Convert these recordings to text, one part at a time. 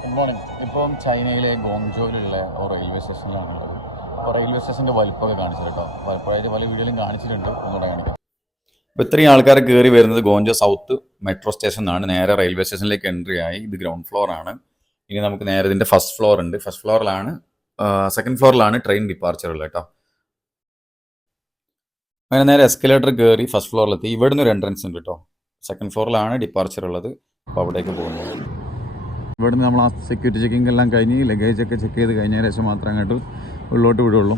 Good morning ഇപ്പം ചൈനയിലെ ഗോങ്ജോയിലുള്ള railway സ്റ്റേഷനിലാണുള്ളത് അപ്പോൾ റെയിൽവേ സ്റ്റേഷന്റെ വലിപ്പമൊക്കെ കാണിച്ചിട്ടോ പലപ്പോഴായിട്ട് പല വീഡിയോയിലും കാണിച്ചിട്ടുണ്ട്. ഒന്നുകൂടെ കാണിക്കാം. അപ്പോൾ ഇത്രയും ആൾക്കാർ കയറി വരുന്നത് ഗോഞ്ചോ സൗത്ത് മെട്രോ സ്റ്റേഷൻ ആണ് നേരെ റെയിൽവേ സ്റ്റേഷനിലേക്ക് എൻട്രി ആയി. ഇത് ഗ്രൗണ്ട് ഫ്ലോർ ആണ്. ഇനി നമുക്ക് നേരെ ഇതിന്റെ ഫസ്റ്റ് ഫ്ലോർ ഉണ്ട്. ഫസ്റ്റ് ഫ്ലോറിലാണ് സെക്കൻഡ് ഫ്ലോറിലാണ് ട്രെയിൻ ഡിപ്പാർച്ചർ ഉള്ളത് കേട്ടോ. അങ്ങനെ നേരെ എസ്കലേറ്റർ കയറി ഫസ്റ്റ് ഫ്ലോറിലെത്തി ഇവിടുന്ന് ഒരു എൻട്രൻസ് ഉണ്ട് കേട്ടോ. സെക്കൻഡ് ഫ്ലോറിലാണ് ഡിപ്പാർച്ചർ ഉള്ളത്. അപ്പോൾ അവിടേക്ക് പോകുന്നത് ഇവിടുന്ന് നമ്മൾ ആ സെക്യൂരിറ്റി ചെക്കിംഗ് എല്ലാം കഴിഞ്ഞ് ലഗേജ് ഒക്കെ ചെക്ക് ചെയ്ത് കഴിഞ്ഞ ശേഷം മാത്രമേ അങ്ങോട്ട് ഉള്ളോട്ട് വിടുള്ളൂ.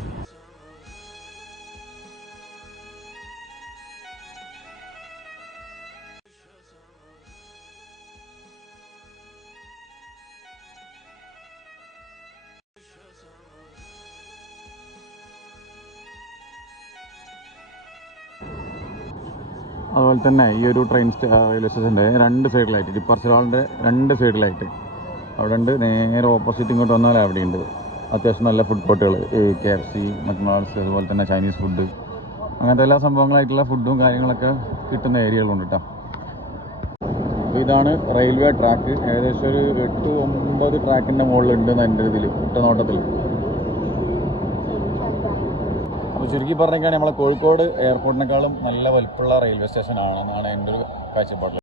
അതുപോലെ തന്നെ ഈ ഒരു ട്രെയിൻ റെയിൽവേ സ്റ്റേഷന്റെ രണ്ട് സൈഡിലായിട്ട് ഡിപ്പാർച്ചർ ഹാളിന്റെ രണ്ട് സൈഡിലായിട്ട് അവിടെ ഉണ്ട് നേരെ ഓപ്പോസിറ്റ് ഇങ്ങോട്ട് വന്നാൽ അവിടെ ഉണ്ട് അത്യാവശ്യം നല്ല ഫുഡ് കോർട്ടുകൾ കെ എഫ് സി മക്ഡൊണാൾഡ്സ് അതുപോലെ തന്നെ ചൈനീസ് ഫുഡ് അങ്ങനത്തെ എല്ലാ സംഭവങ്ങളായിട്ടുള്ള ഫുഡും കാര്യങ്ങളൊക്കെ കിട്ടുന്ന ഏരിയകളുണ്ട് കേട്ടോ ഇതാണ് റെയിൽവേ ട്രാക്ക് ഏകദേശം ഒരു എട്ട് ഒമ്പത് ട്രാക്കിന്റെ മുകളിലുണ്ട് എന്റെ ഇതിൽ ഒറ്റ നോട്ടത്തിൽ അപ്പോൾ ചുരുക്കി പറഞ്ഞേക്കാണെങ്കിൽ നമ്മളെ കോഴിക്കോട് എയർപോർട്ടിനേക്കാളും നല്ല വലിപ്പമുള്ള റെയിൽവേ സ്റ്റേഷൻ ആണെന്നാണ് എന്റെ ഒരു കാഴ്ചപ്പാട്.